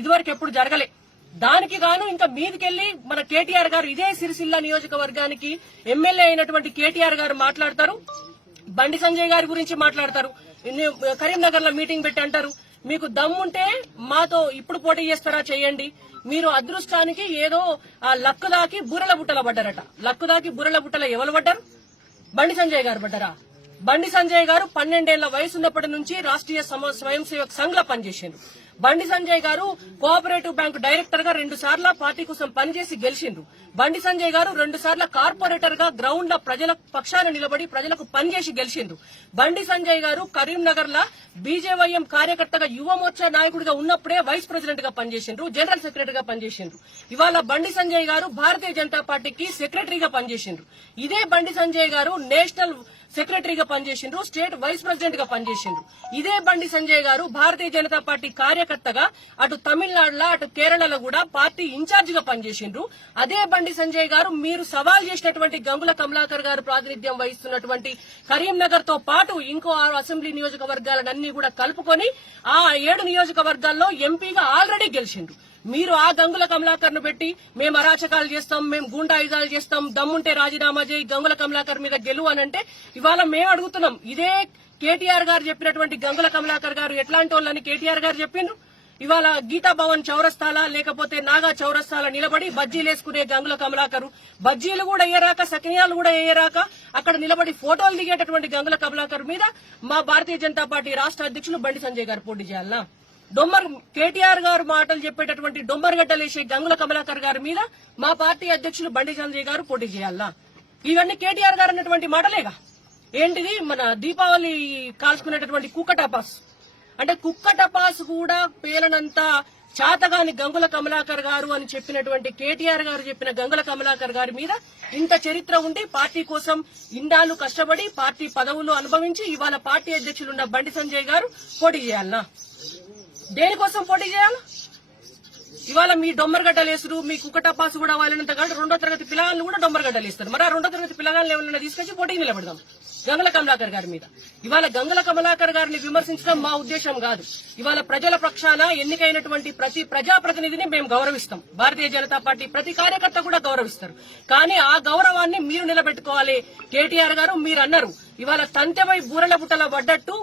ఇదివరకు ఎప్పుడు జరగలే. దానికి గాను ఇంకా మీదికెళ్ళి మన కేటీఆర్ గారు ఇదే సిరిసిల్ల నియోజకవర్గానికి ఎమ్మెల్యే అయినటువంటి కేటీఆర్ గారు మాట్లాడతారు. బండి సంజయ్ గారి గురించి మాట్లాడతారు. కరీంనగర్లో మీటింగ్ పెట్టి అంటారు. మీకు దమ్ముంటే మాతో ఇప్పుడు పోటీ చేస్తారా చేయండి. మీరు అదృష్టానికి ఏదో ఆ లక్కు దాకి బుర్రల బుట్టల పడ్డారట. లక్కు దాకి బుర్రల బుట్టల ఎవరు పడ్డారు? బండి సంజయ్ గారు పడ్డారా? బండి సంజయ్ గారు పన్నెండేళ్ళ వయసు ఉన్నప్పటి నుంచి రాష్ట్రీయ స్వయం సేవక సంఘంలో పనిచేసిండ్రు. బండి సంజయ్ గారు కోఆపరేటివ్ బ్యాంక్ డైరెక్టర్గా రెండు సార్లు పార్టీ కోసం పనిచేసి గెలిచిండ్రు. బండి సంజయ్ గారు రెండు సార్ల కార్పొరేటర్గా గ్రౌండ్లో ప్రజల పక్షాన నిలబడి ప్రజలకు పనిచేసి గెలిచిండ్రు. బండి సంజయ్ గారు కరీంనగర్లో బీజేవైఎం కార్యకర్తగా యువ మోర్చా నాయకుడిగా ఉన్నప్పుడే వైస్ ప్రెసిడెంట్గా పనిచేసిండ్రు జనరల్ సెక్రటరీగా పనిచేసిండ్రు. ఇవాళ బండి సంజయ్ గారు భారతీయ జనతా పార్టీకి సెక్రటరీగా పనిచేసిండ్రు. ఇదే బండి సంజయ్ గారు నేషనల్ సెక్రటరీగా పనిచేసిండ్రు స్టేట్ వైస్ ప్రెసిడెంట్గా పనిచేసిండ్రు. ఇదే బండి సంజయ్ గారు భారతీయ జనతా పార్టీ కార్యకర్తగా అటు తమిళనాడులో అటు కేరళలో కూడా పార్టీ ఇన్ఛార్జ్గా పనిచేసిండ్రు. అదే బండి సంజయ్ గారు మీరు సవాల్ చేసినటువంటి గంగుల కమలాకర్ గారు ప్రాతినిధ్యం వహిస్తున్నటువంటి కరీంనగర్తో పాటు ఇంకో ఆరు అసెంబ్లీ నియోజకవర్గాలన్నీ కూడా కలుపుకొని ఆ ఏడు నియోజకవర్గాల్లో ఎంపీగా ఆల్రెడీ గెలిచిండ్రు. మీరు ఆ గంగుల కమలాకర్ను పెట్టి మేము అరాచకాలు చేస్తాం మేము గుండాయుధాలు చేస్తాం దమ్ముంటే రాజీనామా చేయి గంగుల కమలాకర్ మీద గెలువు అని అంటే ఇవాళ మేము అడుగుతున్నాం. ఇదే కేటీఆర్ గారు చెప్పినటువంటి గంగుల కమలాకర్ గారు ఎట్లాంటి వాళ్ళని కేటీఆర్ గారు చెప్పిండ్రు? ఇవాళ గీతా భవన్ చౌరస్తాల లేకపోతే నాగా చౌరస్తాల నిలబడి బజ్జీలు వేసుకునే గంగుల కమలాకరు. బజ్జీలు కూడా వేయరాక సకినాలు కూడా వేయరాక అక్కడ నిలబడి ఫోటోలు దిగేటటువంటి గంగుల కమలాకర్ మీద మా భారతీయ జనతా పార్టీ రాష్ట్ర అధ్యక్షులు బండి సంజయ్ గారు పోటీ చేయాలనా డొమ్మర్ కేటీఆర్ గారు మాటలు చెప్పేటటువంటి డొమ్మరగడ్డలేసే గంగుల కమలాకర్ గారి మీద మా పార్టీ అధ్యక్షులు బండి సంజయ్ గారు పోటీ చేయాలా? ఇవన్నీ కేటీఆర్ గారు అన్నటువంటి మాటలేగా? ఏంటిది? మన దీపావళి కాల్చుకునేటటువంటి కుక్క టపాస్ అంటే కుక్క టపాస్ కూడా పేలనంత చాతగాని గంగుల కమలాకర్ గారు అని చెప్పినటువంటి కేటీఆర్ గారు చెప్పిన గంగుల కమలాకర్ గారి మీద ఇంత చరిత్ర ఉండి పార్టీ కోసం ఇండాలు కష్టపడి పార్టీ పదవులు అనుభవించి ఇవాళ పార్టీ అధ్యక్షులున్న బండి సంజయ్ గారు పోటీ చేయాలనా దేనికోసం పోటీ చేయాలి? ఇవాళ మీ డొమ్మరగడ్డలు వేసుడు మీ కుక్కటపాసు కూడా వాళ్ళనంత కాదు రెండో తరగతి పిల్లగాలను కూడా డొమ్మరగడ్డలు వేస్తారు. మరి ఆ రెండో తరగతి పిల్లగాలను ఎవరైనా తీసుకొచ్చి పోటీకి నిలబెడదాం. గంగల కమలాకర్ గారి మీద. ఇవాళ గంగల కమలాకర్ గారిని విమర్శించడం మా ఉద్దేశం కాదు. ఇవాళ ప్రజల పక్షాన ఎన్నికైనటువంటి ప్రతి ప్రజాప్రతినిధిని మేము గౌరవిస్తాం. భారతీయ జనతా పార్టీ ప్రతి కార్యకర్త కూడా గౌరవిస్తారు. కానీ ఆ గౌరవాన్ని మీరు నిలబెట్టుకోవాలి. కేటీఆర్ గారు మీరు అన్నారు ఇవాళ తంతెపై బూరల బుట్టల పడ్డట్టు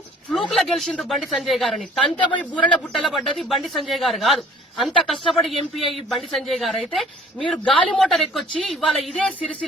ఫ్లూక్ బండి సంజయ్ గారని. తంతెపై బూరెల బుట్టల పడ్డది బండి సంజయ్ గారు కాదు. అంత కష్టపడి ఎంపీ అయ్యి బండి సంజయ్ గారు అయితే మీరు గాలి మోటార్ ఎక్కొచ్చి ఇవాళ ఇదే సిరిసి